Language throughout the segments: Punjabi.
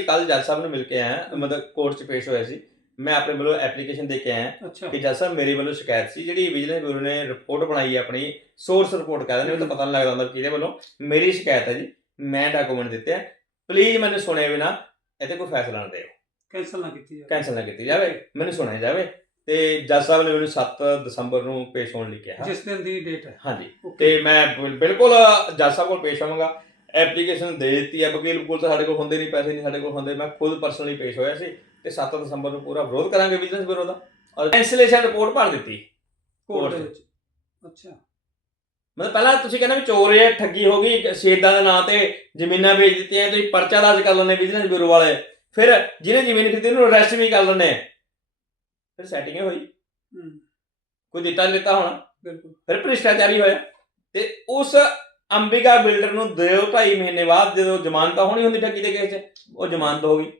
ਕੱਲ ਜੱਜ ਸਾਹਿਬ ਨੂੰ ਮਿਲ ਕੇ ਆਇਆ ਮਤਲਬ ਕੋਰਟ 'ਚ ਪੇਸ਼ ਹੋਇਆ ਸੀ। ਮੈਂ ਆਪਣੇ ਵੱਲੋਂ ਐਪਲੀਕੇਸ਼ਨ ਦੇ ਕੇ ਆਇਆ ਅੱਛਾ। ਕਿ ਜੱਜ ਸਾਹਿਬ ਮੇਰੇ ਵੱਲੋਂ ਸ਼ਿਕਾਇਤ ਸੀ ਜਿਹੜੀ ਵਿਜੀਲੈਂਸ ਬਿਊਰੋ ਨੇ ਰਿਪੋਰਟ ਬਣਾਈ ਹੈ ਆਪਣੀ ਸੋਰਸ ਰਿਪੋਰਟ ਕਹਿੰਦੇ ਨੇ ਉਹ ਤਾਂ ਪਤਾ ਨਹੀਂ ਲੱਗਦਾ ਹੁੰਦਾ ਕਿਹਦੇ ਵੱਲੋਂ। ਮੇਰੀ ਸ਼ਿਕਾਇਤ ਹੈ ਜੀ ਮੈਂ ਡਾਕੂਮੈਂਟ ਦਿੱਤੇ ਆ। ਪਲੀਜ਼ ਮੈਨੂੰ ਸੁਣੇ ਬਿਨਾ ਇਹਤੇ ਕੋਈ ਫੈਸਲਾ ਨਾ ਦਿਓ। ਕੈਨਸਲ ਨਾ ਕੀਤੀ ਜਾਵੇ। ਕੈਂਸਲ ਨਾ ਕੀਤੀ ਜਾਵੇ ਮੈਨੂੰ ਸੁਣਿਆ ਜਾਵੇ। ਤੇ ਜੱਜ ਸਾਹਿਬ ਨੇ ਮੈਨੂੰ 7 ਦਸੰਬਰ ਨੂੰ ਪੇਸ਼ ਹੋਣ ਲਈ ਕਿਹਾ। ਜਿਸ ਦਿਨ ਦੀ ਡੇਟ ਹੈ। ਹਾਂਜੀ. ਤੇ ਮੈਂ ਬਿਲ- ਬਿਲਕੁਲ ਜੱਜ ਸਾਹਿਬ ਕੋਲ ਪੇਸ਼ ਆਵਾਂਗਾ ਐਪਲੀਕੇਸ਼ਨ ਦੇ ਦਿੱਤੀ ਹੈ ਵਕੀਲ ਕੋਲ ਤਾਂ ਸਾਡੇ ਕੋਲ ਹੁੰਦੇ ਨਹੀਂ ਪੈਸੇ ਨਹੀਂ ਸਾਡੇ ਕੋਲ ਹੁੰਦੇ। ਮੈਂ ਖੁਦ ਪਰਸਨਲੀ ਪੇਸ਼ ਹੋਇਆ ਸੀ ਤੇ 7 ਦਸੰਬਰ ਨੂੰ ਪੂਰਾ ਵਿਰੋਧ ਕਰਾਂਗੇ ਵਿਜੀਲੈਂਸ ਬਿਊਰੋ ਦਾ। ਔਰ ਕੈਂਸਲੇਸ਼ਨ ਰਿਪੋਰਟ ਭਰ ਦਿੱਤੀ। ਕੋਰਟ ਦੇ ਵਿੱਚ। ਅੱਛਾ। ਮਤਲਬ ਪਹਿਲਾਂ ਤੁਸੀਂ ਕਹਿੰਦੇ ਵੀ ਚੋਰ ਹੈ ਠੱਗੀ ਹੋ ਗਈ ਸ਼ੇਦਾਂ ਦੇ ਨਾਂ ਤੇ ਜ਼ਮੀਨਾਂ ਵੇਚ ਦਿੱਤੀਆਂ ਤੁਸੀਂ ਪਰਚਾ ਦਰਜ ਕਰ ਲੈਂਦੇ ਵਿਜੀਲੈਂਸ ਬਿਊਰੋ ਵਾਲੇ। ਫਿਰ ਜਿਹਨੇ ਜ਼ਮੀਨ ਖਰੀਦੀ ਉਹਨੂੰ ਅਰੈਸਟ ਵੀ ਕਰ ਲੈਂਦੇ। ਫਿਰ ਸੈਟਿੰਗ ਹੋਈ। ਹੂੰ। ਕੋਈ ਦਿੱਤਾ ਦਿੱਤਾ ਹੋਣਾ। ਬਿਲਕੁਲ। ਫਿਰ ਭ੍ਰਿਸ਼ਟਾਚਾਰੀ ਹੋਇਆ। ਤੇ ਉਸ ਅੰਬਿਕਾ ਬਿਲਡਰ ਨੂੰ ਦੋ ਢਾਈ ਮਹੀਨੇ ਬਾਅਦ ਜਦੋਂ ਜ਼ਮਾਨਤ ਹੋਣੀ ਹੁੰਦੀ ਠੱਗੀ ਦੇ ਕੇਸ 'ਚ ਉਹ ਜ਼ਮਾਨਤ ਹੋ ਗਈ।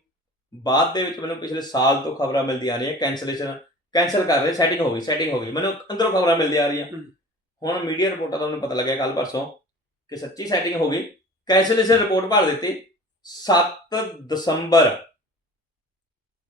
ਬਾਅਦ ਦੇ ਵਿੱਚ ਮੈਨੂੰ ਪਿਛਲੇ ਸਾਲ ਤੋਂ ਖਬਰਾਂ ਮਿਲਦੀਆਂ ਆ ਰਹੀਆਂ ਕੈਂਸਲੇਸ਼ਨ ਕੈਂਸਲ ਕਰ ਰਹੇ ਸੈਟਿੰਗ ਹੋ ਗਈ ਸੈਟਿੰਗ ਹੋ ਗਈ। ਮੈਨੂੰ ਅੰਦਰੋਂ ਖਬਰਾਂ ਮਿਲਦੀਆਂ ਆ ਰਹੀਆਂ। ਹੁਣ ਮੀਡੀਆ ਰਿਪੋਰਟਾਂ ਤੋਂ ਮੈਨੂੰ ਪਤਾ ਲੱਗਿਆ ਕੱਲ ਪਰਸੋਂ ਕਿ ਸੱਚੀ ਸੈਟਿੰਗ ਹੋ ਗਈ। ਕੈਂਸਲੇਸ਼ਨ ਰਿਪੋਰਟ ਭਰ ਦਿੱਤੀ। 7 ਦਸੰਬਰ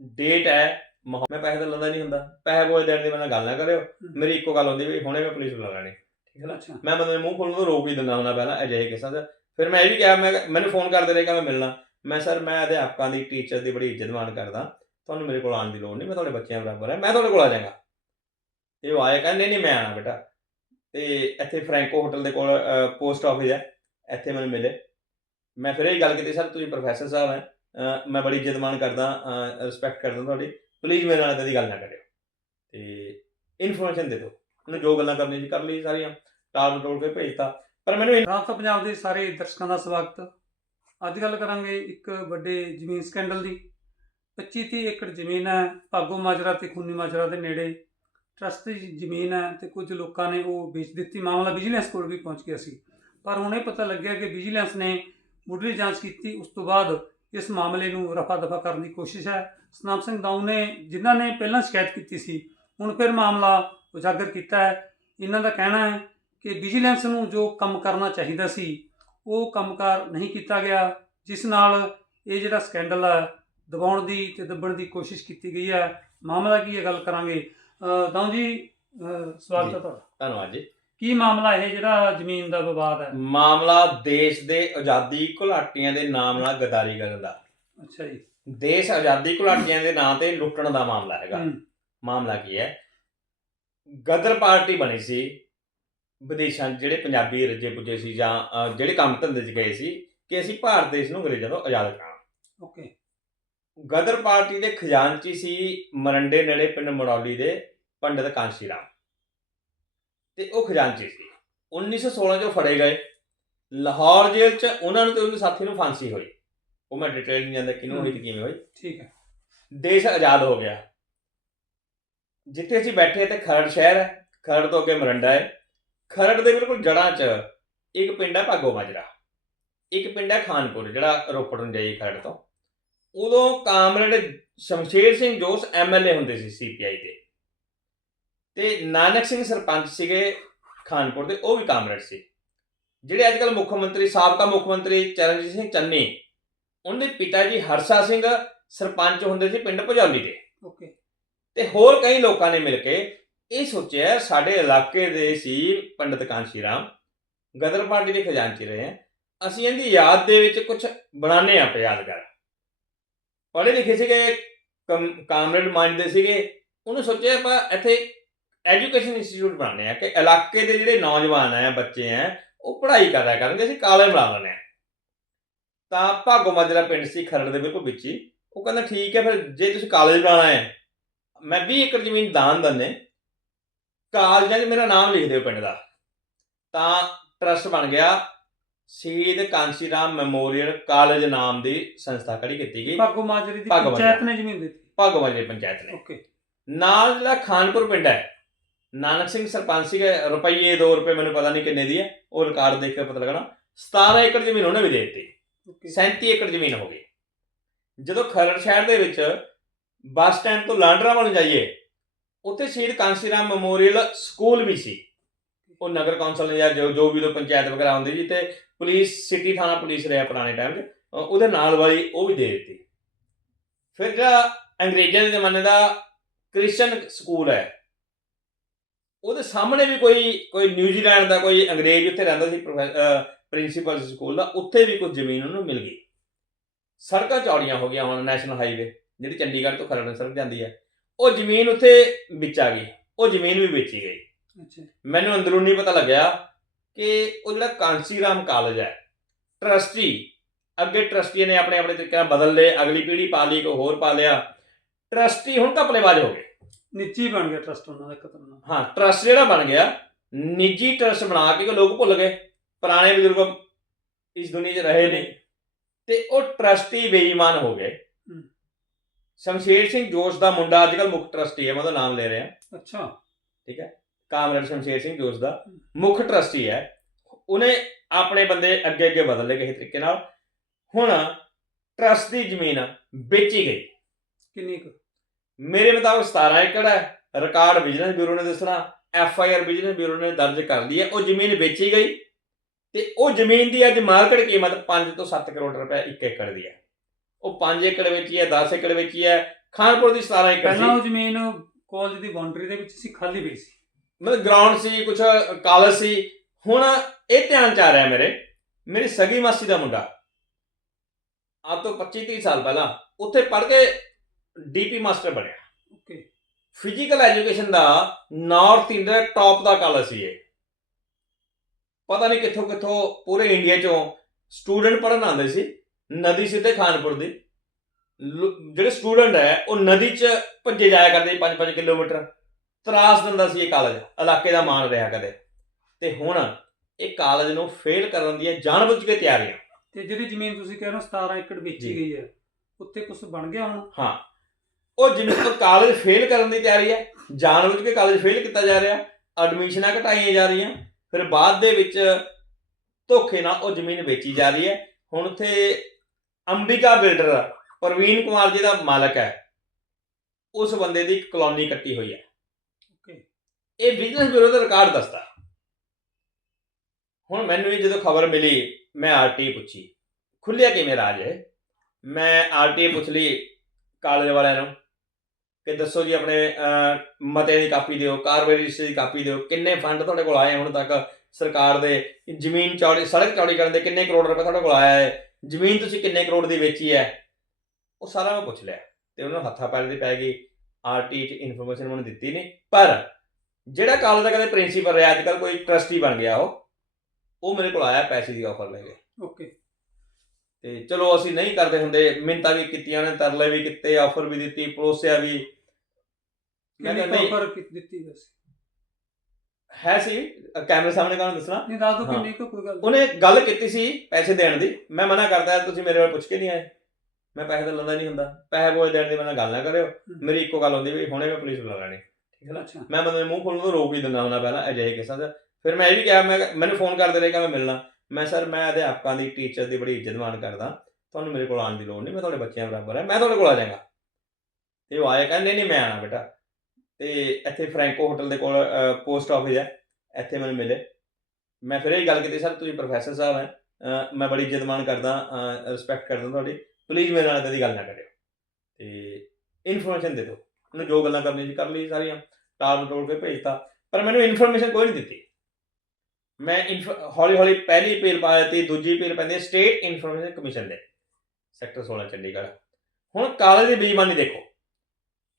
ਡੇਟ ਹੈ। ਮੈਂ ਪੈਸੇ ਤਾਂ ਲੈਂਦਾ ਨਹੀਂ ਹੁੰਦਾ। ਪੈਸੇ ਬੋਲ ਦੇਣ ਦੀ ਮੈਂ ਗੱਲ ਨਾ ਕਰਿਓ। ਮੇਰੀ ਇੱਕੋ ਗੱਲ ਹੁੰਦੀ ਵੀ ਹੁਣੇ ਮੈਂ ਪੁਲਿਸ ਬੁਲਾ ਲੈਣੀ। ਠੀਕ ਹੈ ਨਾ? ਅੱਛਾ। ਮੈਂ ਬੰਦੇ ਮੂੰਹ ਖੋਲਣ ਤੋਂ ਰੋਕ ਹੀ ਦਿੰਦਾ ਹੁੰਦਾ ਪਹਿਲਾਂ ਅਜਿਹੇ ਕਿਸਾਂ ਦਾ ਫਿਰ ਮੈਂ ਇਹ ਵੀ ਕਿਹਾ ਮੈਂ ਮੈਨੂੰ ਫੋਨ ਕਰਦੇ ਰਹੇ ਕਿ ਮੈਂ ਮਿਲਣਾ। ਮੈਂ ਸਰ ਮੈਂ ਅਧਿਆਪਕਾਂ ਦੀ ਟੀਚਰ ਦੀ ਬੜੀ ਇੱਜ਼ਤ ਮਾਣ ਕਰਦਾ। ਤੁਹਾਨੂੰ ਮੇਰੇ ਕੋਲ ਆਉਣ ਦੀ ਲੋੜ ਨਹੀਂ ਮੈਂ ਤੁਹਾਡੇ ਬੱਚਿਆਂ ਬਰਾਬਰ ਹਾਂ ਮੈਂ ਤੁਹਾਡੇ ਕੋਲ ਆ ਜਾਵਾਂਗਾ ਤੇ ਉਹ ਆਏ ਕਹਿੰਦੇ ਨਹੀਂ ਮੈਂ ਆਣਾ ਬੇਟਾ। ਤੇ ਇੱਥੇ ਫਰੈਂਕੋ ਹੋਟਲ ਦੇ ਕੋਲ ਪੋਸਟ ਆਫਿਸ ਹੈ। ਇੱਥੇ ਮੈਨੂੰ ਮਿਲੇ। ਮੈਂ ਫਿਰ ਇਹ ਗੱਲ ਕੀਤੀ ਸਰ ਤੁਸੀਂ ਪ੍ਰੋਫੈਸਰ ਸਾਹਿਬ ਹੈ ਮੈਂ ਬੜੀ ਇੱਜ਼ਤ ਮਾਣ ਕਰਦਾ ਰਿਸਪੈਕਟ ਕਰਦਾ ਤੁਹਾਡੀ। ਪਲੀਜ਼ ਮੇਰੇ ਨਾਲ ਏਦਾਂ ਦੀ ਗੱਲ ਨਾ ਕਰਿਓ। ਤੇ ਇਨਫੋਰਮੇਸ਼ਨ ਦੇ ਦਿਓ। ਉਹਨੇ ਜੋ ਗੱਲਾਂ ਕਰਨੀਆਂ ਸੀ, ਕਰ ਲਈ ਸਾਰੀਆਂ ਟਾਲ ਮਟੋਲ ਕੇ ਭੇਜਤਾ। ਪਰ ਮੈਨੂੰ ਰਾਤ ਪੰਜਾਬ ਦੇ ਸਾਰੇ ਦਰਸ਼ਕਾਂ ਦਾ ਸਵਾਗਤ। ਅੱਜ ਗੱਲ ਕਰਾਂਗੇ ਇੱਕ ਵੱਡੇ ਜ਼ਮੀਨ ਸਕੈਂਡਲ ਦੀ। 25-30 ਏਕੜ ਜ਼ਮੀਨ ਹੈ, ਭਾਗੋ ਮਾਜਰਾ ਤੇ ਖੂਨੀ ਮਾਜਰਾ ਦੇ ਨੇੜੇ। ਟਰਸਟ ਦੀ ਜ਼ਮੀਨ ਹੈ ਤੇ ਕੁਝ ਲੋਕਾਂ ਨੇ ਉਹ ਵੇਚ ਦਿੱਤੀ। ਮਾਮਲਾ ਵਿਜੀਲੈਂਸ ਕੋਲ ਵੀ ਪਹੁੰਚ ਗਿਆ ਸੀ। ਪਰ ਹੁਣ ਇਹ ਪਤਾ ਲੱਗਿਆ ਕਿ ਵਿਜੀਲੈਂਸ ਨੇ ਮੁੱਢਲੀ ਜਾਂਚ ਕੀਤੀ। ਉਸ ਤੋਂ ਬਾਅਦ ਇਸ ਮਾਮਲੇ ਨੂੰ ਰਫਾ ਦਫਾ ਕਰਨ ਦੀ ਕੋਸ਼ਿਸ਼ ਹੈ। ਸਨਾਮ ਸਿੰਘ ਦਾਊ ਨੇ, ਜਿਨ੍ਹਾਂ ਨੇ ਪਹਿਲਾਂ ਸ਼ਿਕਾਇਤ ਕੀਤੀ ਸੀ ਹੁਣ ਫਿਰ ਮਾਮਲਾ ਉਜਾਗਰ ਕੀਤਾ ਹੈ। ਇਹਨਾਂ ਦਾ ਕਹਿਣਾ ਹੈ ਕਿ ਵਿਜੀਲੈਂਸ ਨੂੰ ਜੋ ਕੰਮ ਕਰਨਾ ਚਾਹੀਦਾ ਸੀ ਉਹ ਕੰਮਕਾਰ ਨਹੀਂ ਕੀਤਾ ਗਿਆ ਜਿਸ ਨਾਲ ਇਹ ਜਿਹੜਾ ਸਕੈਂਡਲ ਹੈ ਦਬਾਉਣ ਦੀ ਤੇ ਦੱਬਣ ਦੀ ਕੋਸ਼ਿਸ਼ ਕੀਤੀ ਗਈ ਹੈ। ਮਾਮਲਾ ਕੀ ਹੈ ਗੱਲ ਕਰਾਂਗੇ। ਦਾਊ ਜੀ ਸਵਾਗਤ। ਹੈ ਤੁਹਾਡਾ। ਧੰਨਵਾਦ ਜੀ। ਕੀ ਮਾਮਲਾ ਇਹ ਜਿਹੜਾ ਜ਼ਮੀਨ ਦਾ ਵਿਵਾਦ ਹੈ? ਮਾਮਲਾ ਦੇਸ਼ ਦੇ ਆਜ਼ਾਦੀ ਘੁਲਾਟੀਆਂ ਦੇ ਨਾਮ ਨਾਲ ਗਦਾਰੀ ਕਰਨ ਦਾ। ਅੱਛਾ ਜੀ। ਦੇਸ਼ ਆਜ਼ਾਦੀ ਘੁਲਾਟੀਆਂ ਦੇ ਨਾਂ ਤੇ ਲੁੱਟਣ ਦਾ ਮਾਮਲਾ ਹੈਗਾ। ਮਾਮਲਾ ਕੀ ਹੈ? ਗਦਰ ਪਾਰਟੀ ਬਣੀ ਸੀ ਵਿਦੇਸ਼ਾਂ 'ਚ ਜਿਹੜੇ ਪੰਜਾਬੀ ਰੱਜੇ ਪੁੱਜੇ ਸੀ ਜਾਂ ਜਿਹੜੇ ਕੰਮ ਧੰਦੇ 'ਚ ਗਏ ਸੀ ਕਿ ਅਸੀਂ ਭਾਰਤ ਦੇਸ਼ ਨੂੰ ਅੰਗਰੇਜ਼ਾਂ ਤੋਂ ਆਜ਼ਾਦ ਕਰਾਂਗੇ ਓਕੇ। ਗਦਰ ਪਾਰਟੀ ਦੇ ਖਜ਼ਾਨਚੀ ਸੀ ਮਰੰਡੇ ਨੇੜੇ ਪਿੰਡ ਮੜੌਲੀ ਦੇ ਪੰਡਿਤ ਕਾਂਸ਼ੀ ਰਾਮ। ਤੇ ਉਹ ਖਜ਼ਾਨਚੀ ਸੀ। 1916 ਚ ਫੜੇ ਗਏ। ਲਾਹੌਰ ਜੇਲ੍ਹ ਚ ਉਹਨਾਂ ਨੂੰ ਤੇ ਉਹਦੇ ਸਾਥੀ ਨੂੰ ਫਾਂਸੀ ਹੋਈ। ਉਹ ਮੈਂ ਡਿਟੇਲ ਨਹੀਂ ਜਾਂਦਾ ਕਿਹਨੂੰ ਹੋਈ ਤੇ ਕਿਵੇਂ ਹੋਈ। ਠੀਕ ਹੈ। ਦੇਸ਼ ਆਜ਼ਾਦ ਹੋ ਗਿਆ। ਜਿੱਥੇ ਅਸੀਂ ਬੈਠੇ ਤੇ ਖਰੜ ਸ਼ਹਿਰ ਹੈ, ਖਰੜ ਤੋਂ ਅੱਗੇ ਮਰੰਡਾ ਹੈ। ਖਰੜ ਦੇ ਬਿਲਕੁਲ ਜੜ੍ਹਾਂ 'ਚ ਇੱਕ ਪਿੰਡ ਹੈ ਭਾਗੋ ਮਾਜਰਾ ਇੱਕ ਪਿੰਡ ਹੈ ਖਾਨਪੁਰ, ਜਿਹੜਾ ਰੋਪੜ ਨੂੰ ਜਾਈ ਖਰੜ ਤੋਂ। ਉਦੋਂ ਕਾਮਰੇਡ ਸ਼ਮਸ਼ੇਰ ਸਿੰਘ ਜੋਸ ਐਮਐਲਏ ਹੁੰਦੇ ਸੀ ਸੀਪੀਆਈ ਦੇ। ਤੇ ਨਾਨਕ ਸਿੰਘ ਸਰਪੰਚ ਸੀਗੇ ਖਾਨਪੁਰ ਦੇ, ਉਹ ਵੀ ਕਾਮਰੇਡ ਸੀ। ਜਿਹੜੇ ਅੱਜ ਕੱਲ ਮੁੱਖ ਮੰਤਰੀ, ਸਾਬਕਾ ਮੁੱਖ ਮੰਤਰੀ ਚਰਨਜੀਤ ਸਿੰਘ ਚੰਨੀ, ਉਹਦੇ ਪਿਤਾ ਜੀ ਹਰਸਾ ਸਿੰਘ ਸਰਪੰਚ ਹੁੰਦੇ ਸੀ ਪਿੰਡ ਭਜੌਲੀ ਦੇ। ਓਕੇ ਤੇ ਹੋਰ ਕਈ ਲੋਕਾਂ ਨੇ ਮਿਲ ਕੇ ਇਹ ਸੋਚਿਆ, ਸਾਡੇ ਇਲਾਕੇ ਦੇ ਸੀ ਪੰਡਿਤ ਕਾਂਸ਼ੀ ਰਾਮ ਗਦਰ ਪਾਰਟੀ ਦੇ ਖਜ਼ਾਨਚੀ ਰਹੇ ਆ। ਅਸੀਂ ਇਹਦੀ ਯਾਦ ਦੇ ਵਿੱਚ ਕੁਝ ਬਣਾਣੇ ਆ ਯਾਦਗਾਰ। ਪੜ੍ਹੇ ਲਿਖੇ ਸੀਗੇ, ਕਮ- ਕਾਮਰੇਡ ਮੰਨਦੇ ਸੀਗੇ, ਉਹਨੇ ਸੋਚਿਆ ਆਪਾਂ ਇੱਥੇ ਐਜੂਕੇਸ਼ਨ ਇੰਸਟੀਚਿਊਟ ਬਣਾਉਂਦੇ ਆ ਕਿ ਇਲਾਕੇ ਦੇ ਜਿਹੜੇ ਨੌਜਵਾਨ ਆ, ਬੱਚੇ ਆ, ਉਹ ਪੜ੍ਹਾਈ ਕਰ ਕਰਨਗੇ ਅਸੀਂ ਕਾਲਜ ਬਣਾ ਲੈਂਦੇ ਆ ਤਾਂ ਭਾਗੋ ਮਾਜਰਾ ਪਿੰਡ ਸੀ ਖਰੜ ਦੇ ਬਿਲਕੁਲ ਵਿੱਚ ਹੀ। ਉਹ ਕਹਿੰਦਾ, ਠੀਕ ਹੈ, ਫਿਰ ਜੇ ਤੁਸੀਂ ਕਾਲਜ ਬਣਾਉਣਾ ਹੈ ਮੈਂ 20 ਏਕੜ ਜ਼ਮੀਨ ਦਾਨ ਦੰਨੇ ਕਾਲਜਾਂ 'ਚ ਮੇਰਾ ਨਾਮ ਲਿਖ ਦਿਓ ਪਿੰਡ ਦਾ। ਤਾਂ ਟਰਸਟ ਬਣ ਗਿਆ ਸ਼ਹੀਦ ਕਾਂਸੀ ਰਾਮ ਮੈਮੋਰੀਅਲ ਕਾਲਜ ਨਾਮ ਦੀ ਸੰਸਥਾ ਖੜੀ ਕੀਤੀ ਗਈ। ਭਾਗੋ ਮਾਜਰੀ ਦੀ ਭਾਗੋ ਪੰਚਾਇਤ। ਨੇ ਜ਼ਮੀਨ ਦਿੱਤੀ? ਭਾਗੋ ਮਾਜਰੇ ਪੰਚਾਇਤ ਨੇ। ਓਕੇ। ਨਾਲ ਜਿਹੜਾ ਖਾਨਪੁਰ ਪਿੰਡ ਹੈ ਨਾਨਕ ਸਿੰਘ ਸਰਪੰਚ ਸੀਗਾ ਰੁਪਈਏ 2 ਰੁਪਏ ਮੈਨੂੰ ਪਤਾ ਨਹੀਂ ਕਿੰਨੇ ਦੀ ਹੈ ਉਹ ਰਿਕਾਰਡ ਦੇਖ ਕੇ ਪਤਾ ਲੱਗਣਾ। 17 ਏਕੜ ਜ਼ਮੀਨ ਉਹਨੇ ਵੀ ਦੇ ਦਿੱਤੀ। ਓਕੇ। 37 ਏਕੜ ਜ਼ਮੀਨ ਹੋ ਗਈ। ਜਦੋਂ ਖਰੜ ਸ਼ਹਿਰ ਦੇ ਵਿੱਚ ਬੱਸ ਸਟੈਂਡ ਤੋਂ ਲਾਂਡਰਾ ਵੱਲ ਜਾਈਏ, ਉੱਥੇ ਸ਼ਹੀਦ ਕਾਂਸੀ ਰਾਮ ਮੈਮੋਰੀਅਲ ਸਕੂਲ ਵੀ ਸੀ। ਉਹ ਨਗਰ ਕੌਂਸਲ ਨੇ ਜਾਂ ਜੋ ਜੋ ਵੀ ਲੋ ਪੰਚਾਇਤ ਵਗੈਰਾ ਹੁੰਦੀ ਜੀ ਤੇ ਪੁਲਿਸ, ਸਿਟੀ ਥਾਣਾ ਪੁਲਿਸ ਰਿਹਾ ਪੁਰਾਣੇ ਟਾਈਮ 'ਚ ਉਹਦੇ ਨਾਲ ਵਾਲੀ ਉਹ ਵੀ ਦੇ ਦਿੱਤੀ। ਫਿਰ ਜਿਹੜਾ ਅੰਗਰੇਜ਼ਾਂ ਦੇ ਜ਼ਮਾਨੇ ਦਾ ਕ੍ਰਿਸਚੀਅਨ ਸਕੂਲ ਹੈ, ਉਹਦੇ ਸਾਹਮਣੇ ਵੀ ਕੋਈ ਕੋਈ ਨਿਊਜ਼ੀਲੈਂਡ ਦਾ ਕੋਈ ਅੰਗਰੇਜ਼ ਉੱਥੇ ਰਹਿੰਦਾ ਸੀ ਪ੍ਰਿੰਸੀਪਲ ਸਕੂਲ ਦਾ, ਉੱਥੇ ਵੀ ਕੁਝ ਜ਼ਮੀਨ ਉਹਨੂੰ ਮਿਲ ਗਈ। ਸੜਕਾਂ ਚੌੜੀਆਂ ਹੋ ਗਈਆਂ ਹੁਣ ਨੈਸ਼ਨਲ ਹਾਈਵੇ ਜਿਹੜੀ ਚੰਡੀਗੜ੍ਹ ਤੋਂ ਖਰੜ ਸੜਕ ਜਾਂਦੀ ਹੈ ਉਹ ਜ਼ਮੀਨ ਉੱਥੇ ਵਿੱਚ ਆ ਗਈ ਉਹ ਜ਼ਮੀਨ ਵੀ ਵੇਚੀ ਗਈ। ਅੱਛਾ। ਮੈਨੂੰ ਅੰਦਰੂਨੀ ਪਤਾ ਲੱਗਿਆ ਕਿ ਉਹ ਜਿਹੜਾ ਕਾਂਸੀ ਰਾਮ ਕਾਲਜ ਹੈ ਟਰਸਟੀ ਅੱਗੇ ਟਰਸਟੀ ਨੇ ਆਪਣੇ ਆਪਣੇ ਤਰੀਕੇ ਨਾਲ ਬਦਲ ਲਏ ਅਗਲੀ ਪੀੜ੍ਹੀ ਪਾ ਲਈ ਕੋਈ ਹੋਰ ਪਾ ਲਿਆ। ਟਰਸਟੀ ਹੁਣ ਘਪਲੇਬਾਜ਼ ਹੋ ਗਏ। ਨਿੱਜੀ ਬਣ ਗਿਆ ਟਰਸਟ ਉਹਨਾਂ ਦਾ ਨਾਲ। ਹਾਂ ਟਰਸਟ ਜਿਹੜਾ ਬਣ ਗਿਆ ਨਿੱਜੀ ਟਰਸਟ ਬਣਾ ਕੇ ਕਿ ਲੋਕ ਭੁੱਲ ਗਏ। ਪੁਰਾਣੇ ਬਜ਼ੁਰਗ ਇਸ ਦੁਨੀਆ 'ਚ ਰਹੇ ਨੇ ਤੇ ਉਹ ਟਰਸਟੀ ਬੇਈਮਾਨ ਹੋ ਗਏ। ਸ਼ਮਸ਼ੇਰ ਸਿੰਘ ਜੋਸ਼ ਦਾ ਮੁੰਡਾ ਅੱਜ ਕੱਲ ਮੁੱਖ ਟਰਸਟੀ ਹੈ ਮੈਂ ਉਹਦਾ ਨਾਮ ਲੈ ਰਿਹਾ। ਅੱਛਾ। ਕਾਮਰੇਡ ਸ਼ਮਸ਼ੇਰ ਸਿੰਘ ਜੋਸ਼ ਦਾ ਮੁੱਖ ਟਰਸਟੀ ਹੈ। ਉਹਨੇ ਆਪਣੇ ਬੰਦੇ ਅੱਗੇ ਅੱਗੇ ਬਦਲ ਲਏ ਕਿਸੇ ਤਰੀਕੇ ਨਾਲ। ਹੁਣ ਟਰਸਟ ਦੀ ਜ਼ਮੀਨ ਵੇਚੀ ਗਈ। ਕਿੰਨੀ ਕੁ? ਮੇਰੇ ਮੁਤਾਬਕ 17 ਏਕੜ ਹੈ। ਰਿਕਾਰਡ ਵਿਜੀਲੈਂਸ ਬਿਊਰੋ ਨੇ ਦੱਸਣਾ F I R vigilance bureau ਨੇ ਦਰਜ ਕਰ ਲਈ ਹੈ ਉਹ ਜ਼ਮੀਨ ਵੇਚੀ ਗਈ। ਤੇ ਉਹ ਜ਼ਮੀਨ ਦੀ ਅੱਜ ਮਾਰਕੀਟ ਕੀਮਤ 5 ਤੋਂ 7 ਕਰੋੜ ਰੁਪਏ ਇੱਕ ਏਕੜ ਦੀ ਹੈ। ਉਹ 5 ਏਕੜ ਵੇਚੀ ਹੈ 10 ਏਕੜ ਵੇਚੀ ਹੈ ਖਾਨਪੁਰ ਦੀ 17 ਏਕੜ ਪਹਿਲਾਂ ਸੀ। ਉਹ ਜ਼ਮੀਨ ਕਾਲਜ ਦੀ ਬਾਉਂਡਰੀ ਦੇ ਵਿੱਚ ਸੀ ਖਾਲੀ ਪਈ ਸੀ। ਮਤਲਬ ਗਰਾਊਂਡ ਸੀ ਕੁਝ ਕਾਲਜ ਸੀ। ਹੁਣ ਇਹ ਧਿਆਨ ਚ ਆ ਰਿਹਾ ਮੇਰੇ ਮੇਰੀ ਸਗੀ ਮਾਸੀ ਦਾ ਮੁੰਡਾ। ਆ ਤੋਂ 25 30 ਸਾਲ ਪਹਿਲਾਂ ਉੱਥੇ ਪੜ੍ਹ ਕੇ ਡੀਪੀ ਮਾਸਟਰ ਬਣਿਆ। ਓਕੇ ਫਿਜ਼ੀਕਲ ਐਜੂਕੇਸ਼ਨ ਦਾ ਨਾਰਥ ਇੰਡੀਆ ਟੌਪ ਦਾ ਕਾਲਜ ਸੀ ਇਹ। ਪਤਾ ਨਹੀਂ ਕਿੱਥੋਂ ਕਿੱਥੋਂ ਪੂਰੇ ਇੰਡੀਆ ਚੋਂ ਸਟੂਡੈਂਟ ਪੜਨ ਆਉਂਦੇ ਸੀ। ਨਦੀ ਸਿੱਧੇ ਖਾਨਪੁਰ ਦੀ। ਜਿਹੜੇ ਸਟੂਡੈਂਟ ਹੈ ਉਹ ਨਦੀ 'ਚ ਭੱਜੇ ਜਾਇਆ ਕਰਦੇ 5-5 ਕਿਲੋਮੀਟਰ। ਤਰਾਸ ਦਿੰਦਾ ਸੀ ਇਹ ਕਾਲਜ ਇਲਾਕੇ ਦਾ ਮਾਣ ਰਿਹਾ ਕਦੇ। ਤੇ ਹੁਣ ਇਹ ਕਾਲਜ ਨੂੰ ਫੇਲ ਕਰਨ ਦੀਆਂ ਜਾਣਬੁੱਝ ਕੇ ਤਿਆਰੀਆਂ ਤੇ ਜਿਹੜੀ ਜ਼ਮੀਨ ਤੁਸੀਂ ਕਹਿ ਰਹੇ ਹੋ 17 ਏਕੜ ਵੇਚੀ। ਗਈ ਹੈ ਉੱਥੇ ਕੁਝ ਬਣ ਗਿਆ ਹੁਣ? ਹਾਂ। ਉਹ ਜਿਵੇਂ ਕਾਲਜ ਫੇਲ ਕਰਨ ਦੀ ਤਿਆਰੀ ਹੈ ਜਾਣਬੁੱਝ ਕੇ ਕਾਲਜ ਫੇਲ ਕੀਤਾ ਜਾ ਰਿਹਾ ਐਡਮਿਸ਼ਨਾਂ ਘਟਾਈਆਂ ਜਾ ਰਹੀਆਂ ਫਿਰ ਬਾਅਦ ਦੇ ਵਿੱਚ ਧੋਖੇ ਨਾਲ ਉਹ ਜ਼ਮੀਨ ਵੇਚੀ ਜਾ ਰਹੀ ਹੈ। ਹੁਣ ਉੱਥੇ ਅੰਬਿਕਾ ਬਿਲਡਰ ਪ੍ਰਵੀਨ ਕੁਮਾਰ ਜੀ ਦਾ ਮਾਲਕ ਹੈ। ਉਸ ਬੰਦੇ ਦੀ ਇੱਕ ਕਲੋਨੀ ਕੱਟੀ ਹੋਈ ਹੈ। ਓਕੇ ਇਹ ਬਿਜ਼ਨਸ ਬਿਊਰੋ ਦਾ ਰਿਕਾਰਡ ਦੱਸਦਾ। ਹੁਣ ਮੈਨੂੰ ਇਹ ਜਦੋਂ ਖਬਰ ਮਿਲੀ ਮੈਂ ਆਰਟੀ ਪੁੱਛੀ। ਖੁੱਲਿਆ ਕਿਵੇਂ ਰਾਜ ਹੈ ਮੈਂ ਆਰਟੀ ਪੁੱਛ ਲਈ ਕਾਲਜ ਵਾਲਿਆਂ ਨੂੰ ਕਿ ਦੱਸੋ ਜੀ ਆਪਣੇ ਮਤੇ ਦੀ ਕਾਪੀ ਦਿਓ ਕਾਰਵਾਈ ਰਜਿਸਟਰ ਦੀ ਕਾਪੀ ਦਿਓ ਕਿੰਨੇ ਫੰਡ ਤੁਹਾਡੇ ਕੋਲ ਆਏ ਹੁਣ ਤੱਕ? ਸਰਕਾਰ ਦੇ ਜ਼ਮੀਨ ਚੌੜੀ ਸੜਕ ਚੌੜੀ ਕਰਨ ਦੇ ਕਿੰਨੇ ਕਰੋੜ ਰੁਪਏ ਤੁਹਾਡੇ ਕੋਲ ਆਇਆ ਹੈ? ਜ਼ਮੀਨ ਤੁਸੀਂ ਕਿੰਨੇ ਕਰੋੜ ਦੀ ਵੇਚੀ ਹੈ? ਉਹ ਸਾਰਾ ਮੈਂ ਪੁੱਛ ਲਿਆ। ਤੇ ਉਹਨਾਂ ਨੂੰ ਹੱਥਾਂ ਪੈਰ ਦੀ ਪੈ ਗਈ। ਆਰਟੀ ਚ ਇਨਫੋਰਮੇਸ਼ਨ ਮੈਨੂੰ ਦਿੱਤੀ ਨਹੀਂ। ਪਰ ਜਿਹੜਾ ਕਾਲਜ ਦਾ ਕਦੇ ਪ੍ਰਿੰਸੀਪਲ ਰਿਹਾ ਅੱਜ ਕੱਲ ਕੋਈ ਟਰਸਟੀ ਬਣ ਗਿਆ ਉਹ ਉਹ ਮੇਰੇ ਕੋਲ ਆਇਆ ਪੈਸੇ ਦੀ ਆਫਰ ਲੈ ਕੇ। ਓਕੇ। ਤੇ ਚਲੋ ਅਸੀਂ ਨਹੀਂ ਕਰਦੇ ਹੁੰਦੇ। ਮਿੰਤਾ ਵੀ ਕੀਤੀਆਂ ਨੇ ਤਰਲੇ ਵੀ ਕੀਤੇ ਆਫਰ ਵੀ ਦਿੱਤੀ ਪਰੋਸਿਆ ਵੀ। ਮੈਂ ਕਿਹਾ ਨਹੀਂ। ਆਫਰ ਦਿੱਤੀ ਵੈਸੇ? ਹੈ ਸੀ ਕੈਮਰੇ ਸਾਹਮਣੇ ਕਾਹਨੂੰ ਦੱਸਣਾ। ਨਹੀਂ ਦੱਸ ਦੋ। ਕਿੰਨੀ ਕੁ ਕੋਈ ਗੱਲ। ਉਹਨੇ ਗੱਲ ਕੀਤੀ ਸੀ ਪੈਸੇ ਦੇਣ ਦੀ। ਮੈਂ ਮਨਾ ਕਰਦਾ ਤੁਸੀਂ ਮੇਰੇ ਕੋਲ ਪੁੱਛ ਕੇ ਨਹੀਂ ਆਏ। ਮੈਂ ਪੈਸੇ ਤਾਂ ਲੈਂਦਾ ਨਹੀਂ ਹੁੰਦਾ। ਪੈਸੇ ਬੋਲ ਦੇਣ ਦੀ ਮੇਰੇ ਨਾਲ ਗੱਲ ਨਾ ਕਰਿਓ। ਮੇਰੀ ਇੱਕੋ ਗੱਲ ਹੁੰਦੀ ਵੀ ਹੁਣੇ ਮੈਂ ਪੁਲਿਸ ਬੁਲਾ ਲੈਣੀ। ਠੀਕ ਹੈ ਨਾ? ਅੱਛਾ। ਮੈਂ ਬੰਦੇ ਨੂੰ ਮੂੰਹ ਖੋਲਣ ਤੋਂ ਰੋਕ ਹੀ ਦਿੰਦਾ ਹੁੰਦਾ ਪਹਿਲਾਂ ਅਜਿਹੇ ਕੇਸਾਂ 'ਚ। ਫਿਰ ਮੈਂ ਇਹ ਵੀ ਕਿਹਾ ਮੈਂ ਮੈਨੂੰ ਫੋਨ ਕਰਦੇ ਰਹੇ ਕਿ ਮੈਂ ਮਿਲਣਾ। ਮੈਂ ਸਰ ਮੈਂ ਅਧਿਆਪਕਾਂ ਦੀ ਟੀਚਰ ਦੀ ਬੜੀ ਇੱਜ਼ਤ ਮਾਣ ਕਰਦਾ। ਤੁਹਾਨੂੰ ਮੇਰੇ ਕੋਲ ਆਉਣ ਦੀ ਲੋੜ ਨਹੀਂ ਮੈਂ ਤੁਹਾਡੇ ਬੱਚਿਆਂ ਬਰਾਬਰ ਹੈ। ਮੈਂ ਤੁਹਾਡੇ ਕੋਲ ਆ ਜਾਵਾਂਗਾ ਤੇ ਉਹ ਆਏ ਕਹਿੰਦੇ ਨਹੀਂ ਮੈਂ ਆਣਾ ਬੇਟਾ। ਤੇ ਇੱਥੇ ਫਰੈਂਕੋ ਹੋਟਲ ਦੇ ਕੋਲ ਪੋਸਟ ਆਫਿਸ ਹੈ। ਇੱਥੇ ਮੈਨੂੰ ਮਿਲੇ। ਮੈਂ ਫਿਰ ਇਹ ਗੱਲ ਕੀਤੀ, ਸਰ, ਤੁਸੀਂ ਪ੍ਰੋਫੈਸਰ ਸਾਹਿਬ ਹੈ। ਮੈਂ ਬੜੀ ਇੱਜ਼ਤ ਮਾਣ ਕਰਦਾ ਰਿਸਪੈਕਟ ਕਰਦਾ ਤੁਹਾਡੀ। ਪਲੀਜ਼ ਮੇਰੇ ਨਾਲ ਕਦੀ ਗੱਲ ਨਾ ਕਰਿਓ। ਤੇ ਇਨਫੋਰਮੇਸ਼ਨ ਦੇ ਦਿਓ। ਉਹਨੇ ਜੋ ਗੱਲਾਂ ਕਰਨੀ ਸੀ, ਕਰ ਲਈ ਸਾਰੀਆਂ। ਟਾਲ ਮਟੋਲ ਕੇ ਭੇਜਤਾ। ਪਰ ਮੈਨੂੰ ਇਨਫੋਰਮੇਸ਼ਨ ਕੋਈ ਨਹੀਂ ਦਿੱਤੀ। ਮੈਂ ਹੌਲੀ ਹੌਲੀ ਪਹਿਲੀ ਅਪੀਲ ਪਾ ਦਿੱਤੀ, ਦੂਜੀ ਅਪੀਲ ਪੈਂਦੀ ਸਟੇਟ ਇਨਫੋਰਮੇਸ਼ਨ ਕਮਿਸ਼ਨ ਦੇ। ਸੈਕਟਰ 16 ਚੰਡੀਗੜ੍ਹ। ਹੁਣ ਕਾਲਜ ਦੀ ਬੇਈਮਾਨੀ ਦੇਖੋ।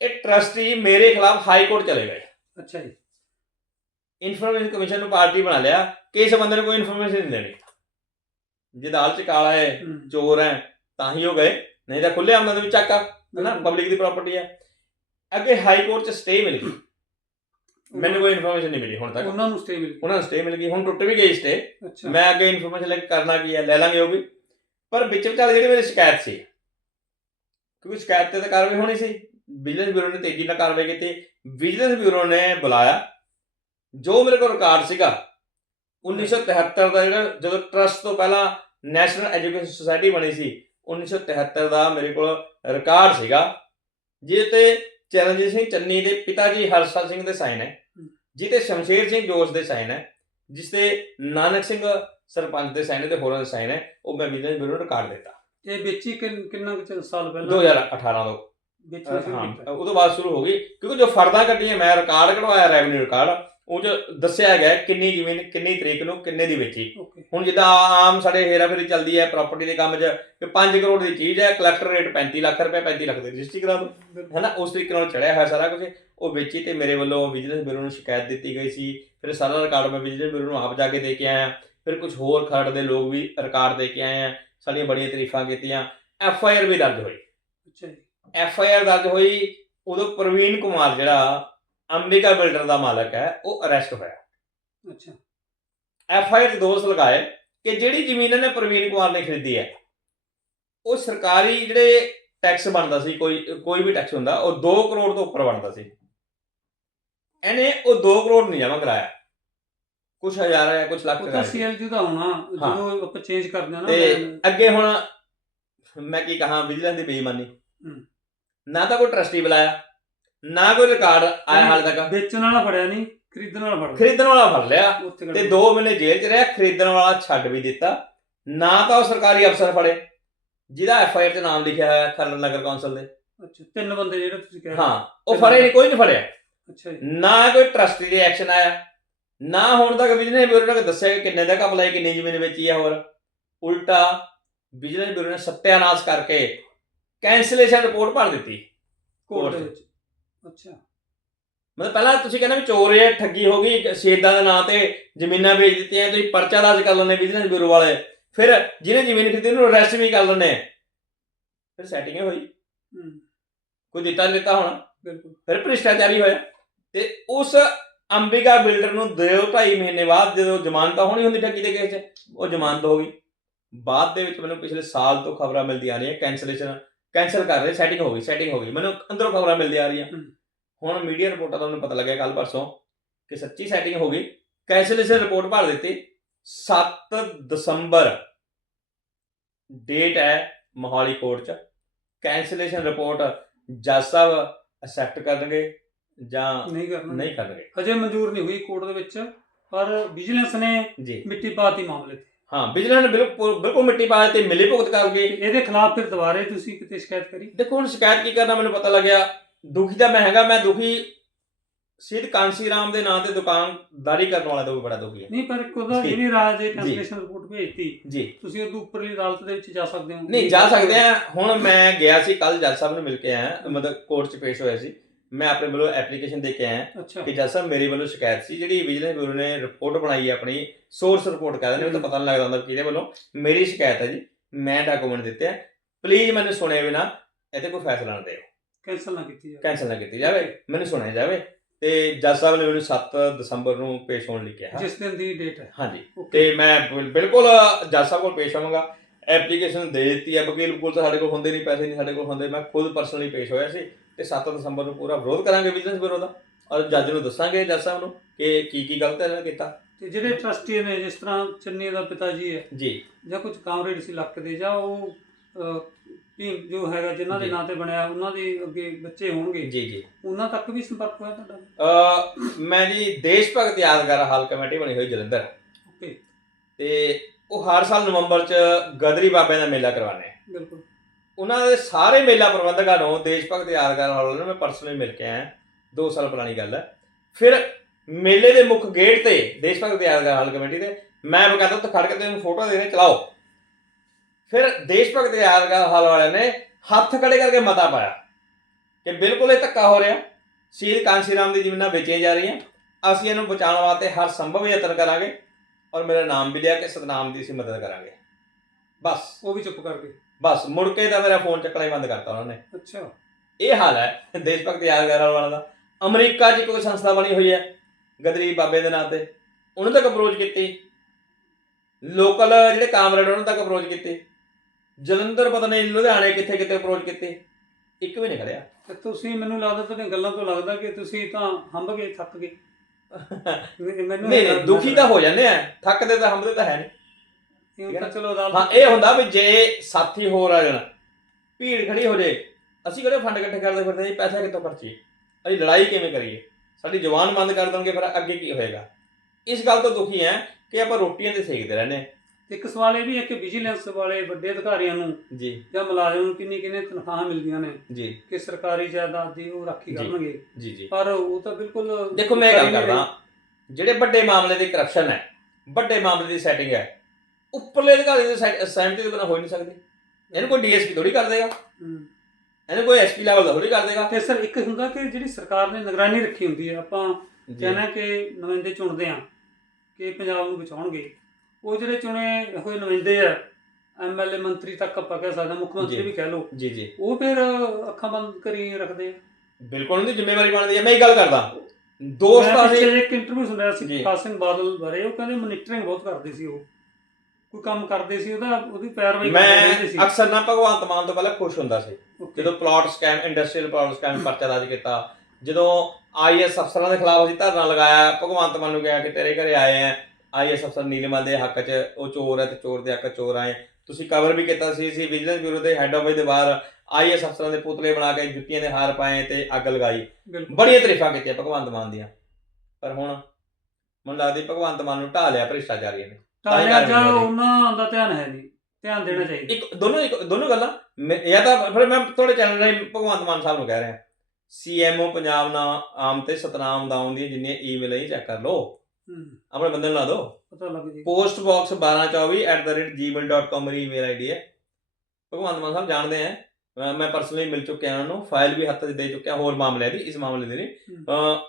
ਇਹ ਟਰਸਟੀ ਮੇਰੇ ਖਿਲਾਫ ਹਾਈ ਕੋਰਟ ਚਲੇ ਗਏ। ਅੱਛਾ ਜੀ। ਇਨਫੋਰਮੇਸ਼ਨ ਕਮਿਸ਼ਨ ਨੂੰ ਪਾਰਟੀ ਬਣਾ ਲਿਆ। ਕਿ ਇਸ ਬੰਦੇ ਨੂੰ ਕੋਈ ਇਨਫੋਰਮੇਸ਼ਨ ਨਹੀਂ ਦੇਣੀ? ਜੇ ਦਾਲ ਚ ਕਾਲਾ ਹੈ ਹੂੰ। ਚੋਰ ਹੈ ਤਾਂ ਹੀ ਉਹ ਗਏ। ਨਹੀਂ ਤਾਂ ਖੁੱਲੇ ਆਮਦਾਂ ਦੇ ਵਿੱਚ ਚੱਕਾ ਨਾ? ਪਬਲਿਕ ਦੀ ਪ੍ਰਾਪਰਟੀ ਹੈ ਅੱਗੇ ਹਾਈ ਕੋਰਟ ਚ ਸਟੇ ਮਿਲ ਗਈ। ਮੈਨੂੰ ਕੋਈ ਇਨਫੋਰਮੇਸ਼ਨ ਨਹੀਂ ਮਿਲੀ ਹੁਣ ਤੱਕ। ਉਹਨਾਂ ਨੂੰ ਸਟੇ ਮਿਲ ਗਈ। ਉਹਨਾਂ ਨੂੰ ਸਟੇ ਮਿਲ ਗਈ। ਹੁਣ ਟੁੱਟ ਵੀ ਗਈ ਸਟੇ ਅੱਛਾ। ਮੈਂ ਅੱਗੇ ਇਨਫੋਰਮੇਸ਼ਨ ਲੈ ਕੇ ਕਰਨਾ ਕੀ ਹੈ ਲੈ ਲਾਂਗੇ ਉਹ ਵੀ। ਪਰ ਵਿੱਚ ਵਿਚਾਲੇ ਜਿਹੜੀ ਮੇਰੀ ਸ਼ਿਕਾਇਤ ਸੀ ਕਿਉਂਕਿ ਸ਼ਿਕਾਇਤ ਤੇ ਤਾਂ ਕਾਰਵਾਈ ਹੋਣੀ ਸੀ। ਵਿਜੀਲੈਂਸ ਬਿਊਰੋ ਨੇ ਤੇਜ਼ੀ ਨਾਲ ਕਾਰਵਾਈ ਕੀਤੀ। ਵਿਜੀਲੈਂਸ ਬਿਊਰੋ ਨੇ ਬੁਲਾਇਆ। ਜੋ ਮੇਰੇ ਕੋਲ ਰਿਕਾਰਡ ਸੀਗਾ 1973 ਦਾ ਜਿਹੜਾ ਜਦੋਂ ਟਰਸਟ ਤੋਂ ਪਹਿਲਾਂ ਨੈਸ਼ਨਲ ਐਜੂਕੇਸ਼ਨ ਸੁਸਾਇਟੀ ਬਣੀ ਸੀ 1973 ਦਾ ਮੇਰੇ ਕੋਲ ਰਿਕਾਰਡ ਸੀਗਾ। ਜਿਹਦੇ ਤੇ ਚਰਨਜੀਤ ਸਿੰਘ ਚੰਨੀ ਦੇ ਪਿਤਾ ਜੀ ਹਰਸਲ ਸਿੰਘ ਦੇ ਸਾਈਨ ਹੈ। ਜਿਹਤੇ ਸ਼ਮਸ਼ੇਰ ਸਿੰਘ ਜੋਸ਼ ਦੇ ਸਾਈਨ ਹੈ। ਜਿਸ ਤੇ ਨਾਨਕ ਸਿੰਘ ਸਰਪੰਚ ਦੇ ਸਾਈਨ ਤੇ ਹੋਰਾਂ ਦੇ ਸਾਈਨ ਹੈ। ਉਹ ਮੈਂ ਵਿਜੀਲੈਂਸ ਬਿਊਰੋ ਨੂੰ ਰਿਕਾਰਡ ਦਿੱਤਾ। ਇਹ ਵੇਚੀ ਕਿੰਨ- ਕਿੰਨਾ ਕੁ ਸਾਲ ਪਹਿਲਾਂ? 2018 ਤੋਂ। ਸ਼ੁਰੂ ਹਾਂ। ਉਦੋਂ ਬਾਅਦ ਸ਼ੁਰੂ ਹੋ ਗਈ। ਕਿਉਂਕਿ ਜੋ ਫਰਦਾਂ ਕੱਢੀਆਂ ਮੈਂ ਰਿਕਾਰਡ ਕਢਵਾਇਆ ਰੈਵਨਿਊ ਰਿਕਾਰਡ ਉਹ ਚ ਦੱਸਿਆ ਗਿਆ ਕਿੰਨੀ ਜ਼ਮੀਨ ਕਿੰਨੀ ਤਰੀਕ ਨੂੰ ਕਿੰਨੇ ਦੀ ਵੇਚੀ। ਓਕੇ ਹੁਣ ਜਿੱਦਾਂ ਆਮ ਸਾਡੇ ਹੇਰਾਫੇਰੀ ਚੱਲਦੀ ਹੈ ਪ੍ਰਾਪਰਟੀ ਦੇ ਕੰਮ 'ਚ ਕਿ 5 ਕਰੋੜ ਦੀ ਚੀਜ਼ ਹੈ ਕਲੈਕਟਰ ਰੇਟ 35 ਲੱਖ ਰੁਪਏ 35 ਲੱਖ ਦੀ ਰਜਿਸਟਰੀ ਕਰਾ ਦੋ। ਹੈਨਾ ਉਸ ਤਰੀਕੇ ਨਾਲ ਚੜਿਆ ਹੋਇਆ ਸਾਰਾ ਕੁਝ ਉਹ ਵੇਚੀ ਤੇ ਮੇਰੇ ਵੱਲੋਂ ਵਿਜੀਲੈਂਸ ਬਿਊਰੋ ਨੂੰ ਸ਼ਿਕਾਇਤ ਦਿੱਤੀ ਗਈ ਸੀ। ਫਿਰ ਸਾਰਾ ਰਿਕਾਰਡ ਮੈਂ ਵਿਜੀਲੈਂਸ ਬਿਊਰੋ ਨੂੰ ਆਪ ਜਾ ਕੇ ਦੇ ਕੇ ਆਇਆ। ਫਿਰ ਕੁਝ ਹੋਰ ਖਰੜ ਦੇ ਲੋਕ ਵੀ ਰਿਕਾਰਡ ਦੇ ਕੇ ਆਏ ਆ। ਸਾਡੀਆਂ ਬੜੀਆਂ ਤਾਰੀਫਾਂ ਕੀਤੀਆਂ। ਐਫ ਆਈ ਆਰ ਵੀ ਦਰਜ ਹੋਈ। ਅੱਛਾ ਜੀ। ਐਫ ਆਈ ਆਰ ਦਰਜ ਹੋਈ ਉਦੋਂ ਪ੍ਰਵੀਨ ਕੁਮਾਰ ਜਿਹੜਾ ਅੰਬਿਕਾ ਬਿਲਡਰ ਦਾ ਮਾਲਕ ਹੈ ਉਹ ਅਰੈਸਟ ਹੋਇਆ। ਅੱਛਾ। ਐਫ ਆਈ ਆਰ ਦੋਸ਼ ਲਗਾਏ ਕਿ ਜਿਹੜੀ ਜ਼ਮੀਨ ਇਹਨੇ ਪ੍ਰਵੀਨ ਕੁਮਾਰ ਨੇ ਖਰੀਦੀ ਹੈ ਉਹ ਸਰਕਾਰੀ ਜਿਹੜੇ ਟੈਕਸ ਬਣਦਾ ਸੀ ਕੋਈ ਕੋਈ ਵੀ ਟੈਕਸ ਹੁੰਦਾ ਉਹ 2 ਕਰੋੜ ਤੋਂ ਉੱਪਰ ਬਣਦਾ ਸੀ। ਇਹਨੇ ਉਹ 2 ਕਰੋੜ ਨਹੀਂ ਜਮ੍ਹਾਂ ਕਰਾਇਆ। ਕੁਝ ਹਜ਼ਾਰ ਹੈ ਕੁਝ ਲੱਖ ਉਹ ਕਰਾਇਆ ਸੀਐਲਜੀ ਦਾ ਹੋਣਾ ਜਦੋਂ ਆਪਾਂ ਚੇਂਜ ਕਰਦੇ ਹਾਂ ਨਾ ਤੇ ਅੱਗੇ ਹੁਣ ਮੈਂ ਕੀ ਕਹਾਂ ਵਿਜੀਲੈਂਸ ਦੀ ਬੇਈਮਾਨੀ। ਨਾ ਤਾਂ ਕੋਈ ਟਰਸਟੀ ਬੁਲਾਇਆ ਨਾ ਕੋਈ ਰਿਕਾਰਡ ਆਇਆ ਹਾਲ ਤੱਕ। ਵੇਚਣ ਵਾਲਾ ਫੜਿਆ ਨਹੀਂ ਖਰੀਦਣ ਵਾਲਾ ਫੜ ਖਰੀਦਣ ਵਾਲਾ ਫੜ ਲਿਆ ਤੇ 2 ਮਹੀਨੇ ਜੇਲ੍ਹ 'ਚ ਰਿਹਾ ਖਰੀਦਣ ਵਾਲਾ ਛੱਡ ਵੀ ਦਿੱਤਾ। ਨਾ ਤਾਂ ਉਹ ਸਰਕਾਰੀ ਅਫਸਰ ਫੜੇ ਜਿਹਦਾ ਐਫ ਆਈ ਆਰ 'ਚ ਨਾਮ ਲਿਖਿਆ ਹੋਇਆ ਖਰੜ ਨਗਰ ਕੌਂਸਲ ਦੇ। ਅੱਛਾ ਤਿੰਨ ਬੰਦੇ ਜਿਹੜੇ ਤੁਸੀਂ ਕਹਿ ਰਹੇ ਹਾਂ ਉਹ ਫੜੇ ਨਹੀਂ ਕੋਈ ਨਹੀਂ ਫੜਿਆ। ਅੱਛਾ ਨਾ ਕੋਈ ਟਰਸਟੀ ਦੇ ਐਕਸ਼ਨ ਆਇਆ ਨਾ ਹੁਣ ਤੱਕ ਵਿਜੀਲੈਂਸ ਬਿਊਰੋ ਨੇ ਦੱਸਿਆ ਕਿ ਕਿੰਨੇ ਦਾ ਕਪਲਾਈ ਕਿੰਨੀ ਜ਼ਮੀਨ ਵੇਚੀ ਆ ਹੋਰ। ਉਲਟਾ ਵਿਜੀਲੈਂਸ ਬਿਊਰੋ ਨੇ ਸੱਤਿਆਨਾਸ਼ ਕਰਕੇ ਕੈਂਸਲੇਸ਼ਨ ਰਿਪੋਰਟ ਭਰ ਦਿੱਤੀ ਕੋਰਟ ਦੇ ਵਿੱਚ। ਅੱਛਾ। ਮਤਲਬ ਪਹਿਲਾਂ ਤੁਸੀਂ ਕਹਿੰਦੇ ਵੀ ਚੋਰ ਹੈ ਠੱਗੀ ਹੋ ਗਈ ਸ਼ੇਦਾਂ ਦੇ ਨਾਂ ਤੇ ਜ਼ਮੀਨਾਂ ਵੇਚ ਦਿੱਤੀਆਂ ਤੁਸੀਂ ਪਰਚਾ ਦਰਜ ਕਰ ਲੈਂਦੇ ਵਿਜੀਲੈਂਸ ਬਿਊਰੋ ਵਾਲੇ। ਫਿਰ ਜਿਹਨੇ ਜ਼ਮੀਨ ਖਰੀਦੀ ਉਹਨੂੰ ਅਰੈਸਟ ਵੀ ਕਰ ਲੈਂਦੇ। ਫਿਰ ਸੈਟਿੰਗ ਹੋਈ। ਹੂੰ। ਕੋਈ ਦਿੱਤਾ ਦਿੱਤਾ ਹੋਣਾ। ਬਿਲਕੁਲ। ਫਿਰ ਭ੍ਰਿਸ਼ਟਾਚਾਰੀ ਹੋਇਆ। ਤੇ ਉਸ ਅੰਬਿਕਾ ਬਿਲਡਰ ਨੂੰ ਦੋ ਢਾਈ ਮਹੀਨੇ ਬਾਅਦ ਜਦੋਂ ਜ਼ਮਾਨਤ ਹੋਣੀ ਹੁੰਦੀ ਠੱਗੀ ਦੇ ਕੇਸ 'ਚ ਉਹ ਜ਼ਮਾਨਤ ਹੋ ਗਈ। ਬਾਅਦ ਦੇ ਵਿੱਚ ਮੈਨੂੰ ਪਿਛਲੇ ਸਾਲ ਤੋਂ ਖਬਰਾਂ ਮਿਲਦੀਆਂ ਆ ਰਹੀਆਂ ਕੈਂਸਲੇਸ਼ਨ ਕੈਂਸਲ ਕਰ ਰਹੇ ਸੈਟਿੰਗ ਹੋ ਗਈ ਸੈਟਿੰਗ ਹੋ ਗਈ। ਮੈਨੂੰ ਅੰਦਰੋਂ ਖਬਰਾਂ ਮਿਲਦੀਆਂ ਆ ਰਹੀਆਂ। ਹੁਣ ਮੀਡੀਆ ਰਿਪੋਰਟਾਂ ਤੋਂ ਮੈਨੂੰ ਪਤਾ ਲੱਗਿਆ ਕੱਲ ਪਰਸੋਂ ਕਿ ਸੱਚੀ ਸੈਟਿੰਗ ਹੋ ਗਈ। ਕੈਂਸਲੇਸ਼ਨ ਰਿਪੋਰਟ ਭਰ ਦਿੱਤੀ। 7 ਦਸੰਬਰ ਡੇਟ ਹੈ ਮੋਹਾਲੀ ਕੋਰਟ 'ਚ। ਕੈਂਸਲੇਸ਼ਨ ਰਿਪੋਰਟ ਜੱਜ ਸਾਹਿਬ ਅਸੈਪਟ ਕਰਨਗੇ ਜਾਂ ਨਹੀਂ ਕਰਨਾ ਨਹੀਂ ਕਰਨਗੇ। ਅਜੇ ਮਨਜ਼ੂਰ ਨਹੀਂ ਹੋਈ ਕੋਰਟ ਦੇ ਵਿੱਚ ਪਰ ਵਿਜੀਲੈਂਸ ਨੇ ਮਿੱਟੀ ਪਾਤੀ ਮਾਮਲੇ ਤੇ। ਹਾਂ ਵਿਜੀਲੈਂਸ ਨੇ ਬਿਲਕੁਲ ਬਿਲਕੁਲ ਮਿੱਟੀ ਪਾ ਦਿੱਤੀ ਮਿਲੀ ਭੁਗਤ ਕਰ ਇਹਦੇ ਖਿਲਾਫ ਫਿਰ ਦੁਬਾਰੇ ਤੁਸੀਂ ਕਿਤੇ ਸ਼ਿਕਾਇਤ ਕਰੀ? ਦੇਖੋ ਹੁਣ ਸ਼ਿਕਾਇਤ ਕੀ ਕਰਨਾ ਮੈਨੂੰ ਪਤਾ ਲੱਗਿਆ ਦੁਖੀ ਤਾਂ ਮੈਂ ਹੈਗਾ ਮੈਂ ਦੁਖੀ। ਸਿੱਧ ਕਾਂਸੀ ਰਾਮ ਦੇ ਨਾਂ ਤੇ ਦੁਕਾਨਦਾਰੀ ਕਰਨ ਵਾਲਾ ਤੋਂ ਵੀ ਬੜਾ ਦੁਖੀ ਹੈ। ਨਹੀਂ ਪਰ ਉਹਦਾ ਜੀ। ਇਹ ਵੀ ਰਾਜ ਦੇ। ਕੈਂਸਲੇਸ਼ਨ ਰਿਪੋਰਟ ਭੇਜਤੀ ਜੀ। ਤੁਸੀਂ ਉਦੋਂ ਉੱਪਰਲੀ ਅਦਾਲਤ ਦੇ ਵਿੱਚ ਜਾ ਸਕਦੇ ਹੋ। ਨਹੀਂ ਜਾ ਸਕਦੇ ਆ। ਹੁਣ ਮੈਂ ਗਿਆ ਸੀ ਕੱਲ ਜੱਜ ਸਾਹਿਬ ਨੂੰ ਮਿਲ ਕੇ ਆਇਆ ਮਤਲਬ ਕੋਰਟ 'ਚ ਪੇਸ਼ ਹੋਇਆ ਸੀ। ਮੈਂ ਆਪਣੇ ਵੱਲੋਂ ਐਪਲੀਕੇਸ਼ਨ ਦੇ ਕੇ ਆਇਆ। ਅੱਛਾ। ਕਿ ਜੱਜ ਸਾਹਿਬ ਮੇਰੀ ਵੱਲੋਂ ਸ਼ਿਕਾਇਤ ਸੀ ਜਿਹੜੀ ਵਿਜੀਲੈਂਸ ਬਿਊਰੋ ਨੇ ਰਿਪੋਰਟ ਬਣਾਈ ਹੈ ਆਪਣੀ ਸੋਰਸ ਰਿਪੋਰਟ ਕਹਿੰਦੇ ਨੇ ਉਹ ਤਾਂ ਪਤਾ ਨਹੀਂ ਲੱਗਦਾ ਹੁੰਦਾ ਕਿਹਦੇ ਵੱਲੋਂ। ਮੇਰੀ ਸ਼ਿਕਾਇਤ ਹੈ ਜੀ ਮੈਂ ਡਾਕੂਮੈਂਟ ਦਿੱਤੇ ਆ। ਪਲੀਜ਼ ਮੈਨੂੰ ਸੁਣੇ ਬਿਨਾ ਇਹਤੇ ਕੋਈ ਫੈਸਲਾ ਨਾ ਦਿਓ। ਕੈਂਸਲ ਨਾ ਕੀਤੀ ਜਾਵੇ। ਕੈਂਸਲ ਨਾ ਕੀਤੀ ਜਾਵੇ ਮੈਨੂੰ ਸੁਣਿਆ ਜਾਵੇ। ਤੇ ਜੱਜ ਸਾਹਿਬ ਨੇ ਮੈਨੂੰ 7 ਦਸੰਬਰ ਨੂੰ ਪੇਸ਼ ਹੋਣ ਲਈ ਕਿਹਾ। ਜਿਸ ਦਿਨ ਦੀ ਡੇਟ ਹੈ। ਹਾਂਜੀ. ਤੇ ਮੈਂ ਬਿਲ- ਬਿਲਕੁਲ ਜੱਜ ਸਾਹਿਬ ਕੋਲ ਪੇਸ਼ ਆਵਾਂਗਾ ਐਪਲੀਕੇਸ਼ਨ ਦੇ ਦਿੱਤੀ ਹੈ ਵਕੀਲ ਕੋਲ ਤਾਂ ਸਾਡੇ ਕੋਲ ਹੁੰਦੇ ਨਹੀਂ ਪੈਸੇ ਨਹੀਂ ਸਾਡੇ ਕੋਲ ਹੁੰਦੇ। ਮੈਂ ਖੁਦ ਪਰਸਨਲੀ ਪੇਸ਼ ਹੋਇਆ ਸੀ। ਤੇ 7 ਦਸੰਬਰ ਨੂੰ ਪੂਰਾ ਵਿਰੋਧ ਕਰਾਂਗੇ ਵਿਜੀਲੈਂਸ ਬਿਊਰੋ ਦਾ ਔਰ ਜੱਜ ਨੂੰ ਦੱਸਾਂਗੇ ਜੱਜ ਸਾਹਿਬ ਨੂੰ ਕਿ ਕੀ ਕੀ ਗਲਤ ਇਹਨਾਂ ਨੇ ਕੀਤਾ। ਤੇ ਜਿਹੜੇ ਟਰਸਟੀ ਨੇ ਜਿਸ ਤਰ੍ਹਾਂ ਚੰਨੀ ਦਾ ਪਿਤਾ ਜੀ ਹੈ ਜੀ। ਜਾਂ ਕੁਝ ਕਾਮਰੇਡ ਸੀ ਲੱਕ ਦੇ ਜਾਂ ਉਹ ਟੀਮ ਜੋ ਹੈਗਾ ਜਿਨ੍ਹਾਂ ਦੇ। ਨਾਂ ਤੇ ਬਣਿਆ ਉਹਨਾਂ ਦੇ ਅੱਗੇ ਬੱਚੇ ਹੋਣਗੇ ਜੀ ਜੀ। ਉਹਨਾਂ ਤੱਕ ਵੀ ਸੰਪਰਕ ਹੋਇਆ ਤੁਹਾਡਾ? ਅ ਮੈਂ ਜੀ ਦੇਸ਼ ਭਗਤ ਯਾਦਗਾਰ ਹਾਲ ਕਮੇਟੀ ਬਣੀ ਹੋਈ ਜਲੰਧਰ। ਓਕੇ। ਤੇ ਉਹ ਹਰ ਸਾਲ ਨਵੰਬਰ ਚ ਗਦਰੀ ਬਾਬਿਆਂ ਦਾ ਮੇਲਾ ਕਰਵਾਉਂਦੇ ਆ। ਬਿਲਕੁਲ। ਉਹਨਾਂ ਦੇ ਸਾਰੇ ਮੇਲਾ ਪ੍ਰਬੰਧਕਾਂ ਨੂੰ ਦੇਸ਼ ਭਗਤ ਯਾਦਗਾਰ ਹਾਲ ਵਾਲਿਆਂ ਨੂੰ ਮੈਂ ਪਰਸਨਲੀ ਮਿਲ ਕੇ ਆਇਆ 2 ਸਾਲ ਪੁਰਾਣੀ ਗੱਲ ਹੈ। ਫਿਰ ਮੇਲੇ ਦੇ ਮੁੱਖ ਗੇਟ ਤੇ ਦੇਸ਼ ਭਗਤ ਯਾਦਗਾਰ ਹਾਲ ਕਮੇਟੀ ਦੇ ਮੈਂ ਬਕਾਇਦਾ ਉੱਥੇ ਖੜ ਕੇ ਤੈਨੂੰ ਫੋਟੋ ਦੇ ਰਹੇ, ਚਲਾਓ। ਫਿਰ ਦੇਸ਼ ਭਗਤ ਯਾਦਗਾਰ ਹਾਲ ਵਾਲਿਆਂ ਨੇ ਹੱਥ ਖੜੇ ਕਰਕੇ ਮਤਾ ਪਾਇਆ ਕਿ ਬਿਲਕੁਲ ਇਹ ਧੱਕਾ ਹੋ ਰਿਹਾ। ਸ਼ਹੀਦ ਕਾਂਸੀ ਰਾਮ ਦੀ ਜ਼ਮੀਨਾਂ ਵੇਚੀਆਂ ਜਾ ਰਹੀਆਂ। ਅਸੀਂ ਇਹਨੂੰ ਬਚਾਉਣ ਵਾਸਤੇ ਹਰ ਸੰਭਵ ਯਤਨ ਕਰਾਂਗੇ ਔਰ ਮੇਰਾ ਨਾਮ ਵੀ ਲਿਆ ਕਿ ਸਤਨਾਮ ਦੀ ਅਸੀਂ ਮਦਦ ਕਰਾਂਗੇ। ਬਸ। ਉਹ ਵੀ ਚੁੱਪ ਕਰਕੇ। ਬਸ ਮੁੜ ਕੇ ਤਾਂ ਮੇਰਾ ਫੋਨ ਚੱਕਣਾ ਹੀ ਬੰਦ ਕਰਤਾ ਉਹਨਾਂ ਨੇ। ਅੱਛਾ। ਇਹ ਹਾਲ ਹੈ ਦੇਸ਼ ਭਗਤ ਯਾਦਗਾਰ ਵਾਲਾ ਦਾ। ਅਮਰੀਕਾ 'ਚ ਕੋਈ ਸੰਸਥਾ ਬਣੀ ਹੋਈ ਹੈ ਗਦਰੀ ਬਾਬੇ ਦੇ ਨਾਂ ਤੇ। ਉਹਨੂੰ ਤੱਕ ਅਪਰੋਚ ਕੀਤੀ। ਲੋਕਲ ਜਿਹੜੇ ਕਾਮਰੇਡ ਉਹਨਾਂ ਤੱਕ ਅਪਰੋਚ ਕੀਤੀ। ਜਲੰਧਰ ਪਤਾ ਨਹੀਂ ਲੁਧਿਆਣੇ ਕਿੱਥੇ ਕਿੱਥੇ ਅਪਰੋਚ ਕੀਤੀ। ਇੱਕ ਵੀ ਨਹੀਂ ਖੜਿਆ। ਤੇ ਤੁਸੀਂ ਮੈਨੂੰ ਲੱਗਦਾ ਤੁਹਾਡੀਆਂ ਗੱਲਾਂ ਤੋਂ ਲੱਗਦਾ ਕਿ ਤੁਸੀਂ ਤਾਂ ਹੰਬ ਗਏ ਥੱਕ ਗਏ। ਮੈਨੂੰ ਨਹੀਂ ਦੁਖੀ ਤਾਂ ਹੋ ਜਾਂਦੇ ਆ। ਥੱਕਦੇ ਤਾਂ ਹਮਦੇ ਤਾਂ ਹੈ ਨਹੀਂ। ਇਹ ਤਾਂ ਚਲੋ ਅਦਾਲਤ ਹਾਂ ਇਹ ਹੁੰਦਾ ਵੀ ਜੇ ਸਾਥੀ ਹੋਰ ਆ ਜਾਣ ਭੀੜ ਖੜੀ ਹੋ ਜੇ ਅਸੀਂ ਕਿਹੜੇ ਫੰਡ ਇਕੱਠੇ ਕਰਦੇ ਫਿਰਦੇ ਜੀ ਪੈਸਾ ਕਿੱਥੋਂ ਖਰਚੀਏ? ਅਸੀਂ ਲੜਾਈ ਕਿਵੇਂ ਕਰੀਏ? ਸਾਡੀ ਜ਼ੁਬਾਨ ਬੰਦ ਕਰ ਦੇਣਗੇ ਫਿਰ ਅੱਗੇ ਕੀ ਹੋਏਗਾ? ਇਸ ਗੱਲ ਤੋਂ ਦੁਖੀ ਹੈ ਕਿ ਆਪਾਂ ਰੋਟੀਆਂ ਤੇ ਸੇਕਦੇ ਰਹਿੰਦੇ। ਤੇ ਇੱਕ ਸਵਾਲ ਇਹ ਵੀ ਹੈ ਕਿ ਵਿਜੀਲੈਂਸ ਵਾਲੇ ਵੱਡੇ ਅਧਿਕਾਰੀਆਂ ਨੂੰ ਜੀ। ਜਾਂ ਮੁਲਾਜ਼ਮ ਨੂੰ ਕਿੰਨੀ ਕਿੰਨੇ ਤਨਖਾਹਾਂ ਮਿਲਦੀਆਂ ਨੇ ਜੀ। ਕਿ ਸਰਕਾਰੀ ਜਾਇਦਾਦ ਦੀ ਉਹ ਰਾਖੀ। ਕਰਨਗੇ? ਜੀ ਜੀ। ਪਰ ਉਹ ਤਾਂ ਬਿਲਕੁਲ ਦੇਖੋ ਮੈਂ ਗੱਲ ਕਰਦਾ ਜਿਹੜੇ ਵੱਡੇ ਮਾਮਲੇ ਦੀ ਕਰਪਸ਼ਨ ਹੈ ਵੱਡੇ ਮਾਮਲੇ ਦੀ ਸੈਟਿੰਗ ਹੈ ਉੱਪਰਲੇ ਅਧਿਕਾਰੀ ਦੀ ਸਹਿ- ਸਹਿਮਤੀ ਤੋਂ ਬਿਨਾਂ ਹੋ ਹੀ ਨਹੀਂ ਸਕਦੀ। ਇਹਨੂੰ ਕੋਈ ਡੀਐਸਪੀ ਥੋੜੀ ਕਰ ਦੇਗਾ। ਇਹਨੂੰ ਕੋਈ ਐਸਪੀ ਲੈਵਲ ਦਾ ਥੋੜੀ ਕਰ ਦੇਗਾ ਤੇ ਸਰ ਇੱਕ ਹੁੰਦਾ ਕਿ ਜਿਹੜੀ ਸਰਕਾਰ ਨੇ ਨਿਗਰਾਨੀ ਰੱਖੀ ਹੁੰਦੀ ਹੈ ਆਪਾਂ ਕਹਿੰਦੇ ਕਿ ਨੁਮਾਇੰਦੇ ਚੁਣਦੇ ਆ ਕਿ ਪੰਜਾਬ ਨੂੰ ਬਚਾਉਣਗੇ। ਉਹ ਜਿਹੜੇ ਚੁਣੇ ਹੋਏ ਨੁਮਾਇੰਦੇ ਆ ਐਮਐਲਏ ਮੰਤਰੀ ਤੱਕ ਆਪਾਂ ਕਹਿ ਸਕਦੇ ਮੁੱਖ ਮੰਤਰੀ। ਵੀ ਕਹਿ ਲਓ ਜੀ ਜੀ। ਉਹ ਫਿਰ ਅੱਖਾਂ ਬੰਦ ਕਰੀ ਰੱਖਦੇ ਆ। ਬਿਲਕੁਲ ਉਹਦੀ ਜ਼ਿੰਮੇਵਾਰੀ ਬਣਦੀ ਹੈ। ਮੈਂ ਇਹ ਗੱਲ ਕਰਦਾ। ਦੋਸਤ ਪਿੱਛੇ ਜਿਹੇ ਇੱਕ ਇੰਟਰਵਿਊ ਸੁਣਿਆ ਸੀ ਸਿੰਘ ਬਾਦਲ ਬਾਰੇ ਉਹ ਕਹਿੰਦੇ ਮੋਨੀਟਰਿੰਗ ਬਹੁਤ ਕਰਦੇ ਸੀ ਉਹ। ਕੋਈ ਕੰਮ ਕਰਦੇ ਸੀ ਉਹਦਾ ਉਹਦੀ ਪੈਰਵਾਈ ਕਰਦੇ ਸੀ। ਮੈਂ ਅਕਸਰ ਨਾ ਭਗਵੰਤ ਮਾਨ ਤੋਂ ਪਹਿਲਾਂ ਖੁਸ਼ ਹੁੰਦਾ ਸੀ। Okay. ਜਦੋਂ plot scam industrial plot scam ਪਰਚਾ ਦਰਜ ਕੀਤਾ ਜਦੋਂ ਆਈਐਸ ਅਫਸਰਾਂ ਦੇ ਖਿਲਾਫ ਅਸੀਂ ਧਰਨਾ ਲਗਾਇਆ ਭਗਵੰਤ ਮਾਨ ਨੂੰ ਕਿਹਾ ਕਿ ਤੇਰੇ ਘਰੇ ਆਏ ਆ ਆਈਐਸ ਅਫਸਰ ਨੀਲਮਾ ਦੇ ਹੱਕ 'ਚ ਉਹ ਚੋਰ ਹੈ ਤੇ ਚੋਰ ਦੇ ਹੱਕ 'ਚ ਚੋਰ ਆਏ। ਤੁਸੀਂ ਕਵਰ ਵੀ ਕੀਤਾ ਸੀ ਸੀ ਵਿਜੀਲੈਂਸ ਬਿਊਰੋ ਦੇ ਹੈੱਡ ਆਫਿਸ ਦੇ ਬਾਹਰ ਆਈਐਸ ਅਫਸਰਾਂ ਦੇ ਪੁਤਲੇ ਬਣਾ ਕੇ ਜੁੱਤੀਆਂ ਦੇ ਹਾਰ ਪਾਏ ਤੇ ਅੱਗ ਲਗਾਈ। ਬਿਲਕੁਲ। ਬੜੀਆਂ ਤਾਰੀਫਾਂ ਕੀਤੀਆਂ ਭਗਵੰਤ ਮਾਨ ਦੀਆਂ। ਪਰ ਹੁਣ ਮੈਨੂੰ ਲੱਗਦਾ ਭਗਵੰਤ ਮਾਨ ਨੂੰ ਢਾਹ ਲਿਆ ਭ੍ਰਿਸ਼ਟਾਚਾਰੀਆਂ ਨੇ। ਤਾਂ ਤਾਂ ਹੀ ਜਾਂ ਕਰ ਰਹੀ ਹੈ ਉਹਨਾਂ ਦਾ ਧਿਆਨ ਹੈ ਨਹੀਂ ਧਿਆਨ ਦੇਣਾ ਚਾਹੀਦਾ। ਇੱਕ ਦੋਨੋਂ ਇੱਕ ਦੋਨੋਂ ਗੱਲਾਂ ਮੈਂ- ਜਾਂ ਤਾਂ ਫਿਰ ਮੈਂ ਤੁਹਾਡੇ ਚੈਨਲ ਰਾਹੀਂ ਭਗਵੰਤ ਮਾਨ ਸਾਹਿਬ ਨੂੰ ਕਹਿ ਰਿਹਾ। ਸੀਐਮਓ ਪੰਜਾਬ ਨਾਮ ਆਮ ਤੇ ਸਤਨਾਮ ਦਾਉਂ ਦੀਆਂ ਜਿੰਨੀਆਂ ਈਮੇਲ ਹੈ ਚੈੱਕ ਕਰ ਲਓ। ਹੂੰ, ਆਪਣੇ ਬੰਦੇ ਨੂੰ ਲਾ ਦਿਓ। ਪਤਾ ਲੱਗ ਜੀ। ਪੋਸਟ ਬਾਕਸ 1224@gmail.com ਮੇਰੀ ਈਮੇਲ ਆਈਡੀ ਹੈ। ਭਗਵੰਤ ਮਾਨ ਸਾਹਿਬ ਜਾਣਦੇ ਆ। ਮੈਂ- ਮੈਂ ਪਰਸਨਲੀ ਮਿਲ ਚੁੱਕਿਆ ਉਹਨਾਂ ਨੂੰ ਫਾਈਲ ਵੀ ਹੱਥ 'ਚ ਦੇ ਚੁੱਕਿਆ ਹੋਰ ਮਾਮਲੇ ਦੀ ਇਸ ਮਾਮਲੇ ਦੀ ਨਹੀਂ।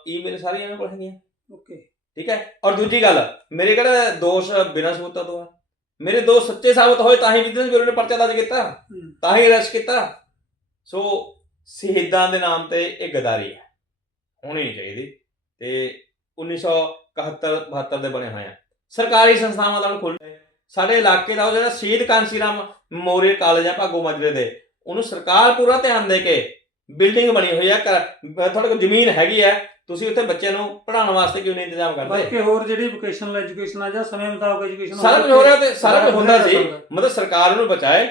ਈਮੇਲ ਸਾਰੀਆਂ ਇਹਨਾਂ ਕੋਲ ਹੈਗੀਆਂ। ਓਕੇ ਠੀਕ ਹੈ? ਔਰ ਦੂਜੀ ਗੱਲ ਮੇਰੇ ਕਿਹੜਾ ਦੋਸ਼ ਬਿਨਾਂ ਸਬੂਤਾਂ ਤੋਂ ਹੈ ਮੇਰੇ ਦੋਸ਼ ਸੱਚੇ ਸਾਬਤ ਹੋਏ ਤਾਂ ਹੀ ਵਿਜੀਲੈਂਸ ਬਿਊਰੋ ਨੇ ਪਰਚਾ ਦਰਜ ਕੀਤਾ। ਤਾਂ ਹੀ ਅਰੈਸਟ ਕੀਤਾ। ਸੋ ਸ਼ਹੀਦਾਂ ਦੇ ਨਾਮ ਤੇ ਇਹ ਗਦਾਰੀ ਹੈ। ਹੋਣੀ ਨਹੀਂ ਚਾਹੀਦੀ। ਤੇ 1971 72 ਦੇ ਬਣੇ ਹੋਏ ਆ। ਸਰਕਾਰੀ ਸੰਸਥਾਵਾਂ ਦਾ ਖੁੱਲ ਸਾਡੇ ਇਲਾਕੇ ਦਾ ਉਹ ਜਿਹੜਾ ਸ਼ਹੀਦ ਕਾਂਸੀ ਰਾਮ ਮੈਮੋਰੀਅਲ ਕਾਲਜ ਹੈ ਭਾਗੋ ਮਾਜਰੇ ਦੇ ਉਹਨੂੰ ਸਰਕਾਰ ਪੂਰਾ ਧਿਆਨ ਦੇ ਕੇ ਬਿਲਡਿੰਗ ਬਣੀ ਹੋਈ ਘਰ- ਤੁਹਾਡੇ ਕੋਲ ਜ਼ਮੀਨ ਹੈਗੀ ਹੈ ਤੁਸੀਂ ਉੱਥੇ ਬੱਚਿਆਂ ਨੂੰ ਪੜ੍ਹਾਉਣ ਵਾਸਤੇ ਕਿਉਂ ਨਹੀਂ ਇੰਤਜ਼ਾਮ ਕਰਦੇ? ਬਾਕੀ ਹੋਰ ਜਿਹੜੀ ਵੋਕੇਸ਼ਨਲ ਐਜੂਕੇਸ਼ਨ ਆ ਜਾਂ ਸਮੇਂ ਮੁਤਾਬਕ ਐਜੂਕੇਸ਼ਨ ਸਾਰਾ ਕੁਝ ਹੋ ਰਿਹਾ ਤੇ ਸਾਰਾ ਕੁਝ ਹੁੰਦਾ ਸੀ ਮਤਲਬ ਸਰਕਾਰ ਉਹਨੂੰ ਬਚਾਏ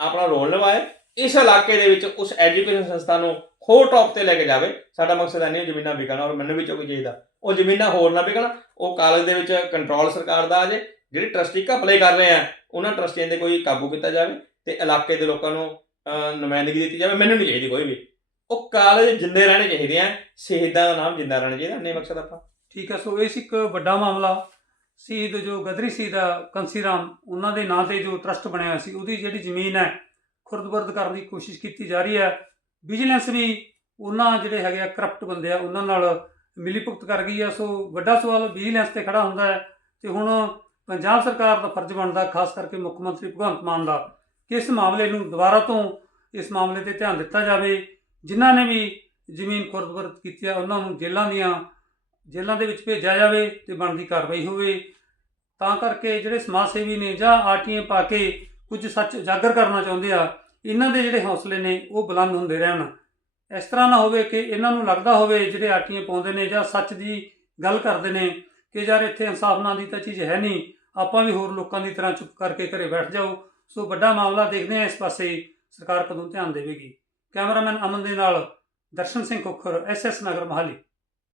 ਆਪਣਾ ਰੋਲ ਨਿਭਾਏ ਇਸ ਇਲਾਕੇ ਦੇ ਵਿੱਚ ਉਸ ਐਜੂਕੇਸ਼ਨ ਸੰਸਥਾ ਨੂੰ ਹੋਰ ਟੌਪ ਤੇ ਲੈ ਕੇ ਜਾਵੇ ਸਾਡਾ ਮਕਸਦ ਹੈ ਨਹੀਂ ਜ਼ਮੀਨਾਂ ਵਿਕਣ ਔਰ ਮੈਨੂੰ ਵੀ ਚੁੱਕ ਚਾਹੀਦਾ। ਉਹ ਜ਼ਮੀਨਾਂ ਹੋਰ ਨਾ ਵਿਕਣ ਉਹ ਕਾਲਜ ਦੇ ਵਿੱਚ ਕੰਟਰੋਲ ਸਰਕਾਰ ਦਾ ਆ ਜੇ ਜਿਹੜੇ ਟਰਸਟੀ ਘਪਲੇ ਕਰ ਰਹੇ ਆ ਉਹਨਾਂ ਟਰਸਟੀਆਂ ਦੇ ਕੋਈ ਕਾਬੂ ਕੀਤਾ ਜਾਵੇ ਤੇ ਇਲਾਕੇ ਦੇ ਲੋਕਾਂ ਨੂੰ ਅਹ, ਨੁਮਾਇੰਦਗੀ ਦਿੱਤੀ ਜਾਵੇ ਮੈਨੂੰ ਨਹੀਂ ਚਾਹੀਦੀ ਕੋਈ ਵੀ। ਉਹ ਕਾਲਜ ਜਿੰਦੇ ਰਹਿਣੇ ਚਾਹੀਦੇ ਆ, ਸ਼ਹੀਦਾਂ ਦਾ ਨਾਮ ਜਿੰਦਾ ਰਹਿਣਾ ਚਾਹੀਦਾ ਨਹੀਂ ਮਕਸਦ ਆਪਾਂ। ਠੀਕ ਹੈ, ਸੋ ਇਹ ਸੀ ਇੱਕ ਵੱਡਾ ਮਾਮਲਾ, ਸ਼ਹੀਦ ਜੋ ਗਦਰੀ ਸ਼ਹੀਦ ਆ, ਕੰਸੀ ਉਹਨਾਂ ਦੇ ਨਾਂ ਤੇ ਜੋ ਟਰਸਟ ਬਣਿਆ ਹੋਇਆ ਸੀ, ਉਹਦੀ ਜਿਹੜੀ ਜ਼ਮੀਨ ਹੈ, ਖੁਰਦਬਰਦ ਕਰਨ ਦੀ ਕੋਸ਼ਿਸ਼ ਕੀਤੀ ਜਾ ਰਹੀ ਹੈ। ਵਿਜੀਲੈਂਸ ਵੀ ਉਹਨਾਂ ਜਿਹੜੇ ਹੈਗੇ ਆ ਕਰਪਟ ਬੰਦੇ ਆ, ਉਹਨਾਂ ਨਾਲ ਮਿਲੀ ਭੁਗਤ ਕਰ ਗਈ ਆ। ਸੋ ਵੱਡਾ ਸਵਾਲ ਵਿਜੀਲੈਂਸ ਤੇ ਖੜਾ ਹੁੰਦਾ ਹੈ, ਤੇ ਹੁਣ ਪੰਜਾਬ ਸਰਕਾਰ ਦਾ ਫਰਜ਼ ਬਣਦਾ, ਖਾਸ ਕਰਕੇ ਮੁੱਖ ਮੰਤਰੀ ਭਗਵੰਤ ਮਾਨ ਦਾ, ਕਿ ਇਸ ਮਾਮਲੇ ਨੂੰ ਦੁਬਾਰਾ ਤੋਂ ਇਸ ਮਾਮਲੇ ਤੇ ਧਿਆਨ ਦਿੱਤਾ ਜਾਵੇ। ਜਿਨ੍ਹਾਂ ਨੇ ਵੀ ਜ਼ਮੀਨ ਖੁਰਦਬਰਦ ਕੀਤੀ ਆ, ਉਹਨਾਂ ਨੂੰ ਜੇਲ੍ਹਾਂ ਦੀਆਂ, ਜੇਲ੍ਹਾਂ ਦੇ ਵਿੱਚ ਭੇਜਿਆ ਜਾਵੇ ਤੇ ਬਣਦੀ ਕਾਰਵਾਈ ਹੋਵੇ। ਤਾਂ ਕਰਕੇ ਜਿਹੜੇ ਸਮਾਜ ਸੇਵੀ ਨੇ ਜਾਂ ਆਰਟੀਆਂ ਪਾ ਕੇ ਕੁਝ ਸੱਚ ਉਜਾਗਰ ਕਰਨਾ ਚਾਹੁੰਦੇ ਆ, ਇਹਨਾਂ ਦੇ ਜਿਹੜੇ ਹੌਸਲੇ ਨੇ ਉਹ ਬੁਲੰਦ ਹੁੰਦੇ ਰਹਿਣ। ਇਸ ਤਰ੍ਹਾਂ ਨਾ ਹੋਵੇ ਕਿ ਇਹਨਾਂ ਨੂੰ ਲੱਗਦਾ ਹੋਵੇ ਜਿਹੜੇ ਆਰਟੀਆਂ ਪਾਉਂਦੇ ਨੇ ਜਾਂ ਸੱਚ ਦੀ ਗੱਲ ਕਰਦੇ ਨੇ ਕਿ ਯਾਰ ਇੱਥੇ ਇਨਸਾਫ ਨਾਂ ਦੀ ਤਾਂ ਚੀਜ਼ ਹੈ ਨਹੀਂ, ਆਪਾਂ ਵੀ ਹੋਰ ਲੋਕਾਂ ਦੀ ਤਰ੍ਹਾਂ ਚੁੱਪ ਕਰਕੇ ਘਰੇ ਬੈਠ ਜਾਓ। ਸੋ ਵੱਡਾ ਮਾਮਲਾ ਦੇਖਦੇ ਆ ਇਸ ਪਾਸੇ, ਸਰਕਾਰ ਕਦੋਂ ਧਿਆਨ ਦੇਵੇਗੀ। ਕੈਮਰਾਮੈਨ ਅਮਨ ਦੇ ਨਾਲ ਦਰਸ਼ਨ ਸਿੰਘ ਖੋਖਰ ਐਸਐਸ ਨਗਰ ਮਹਾਲੀ।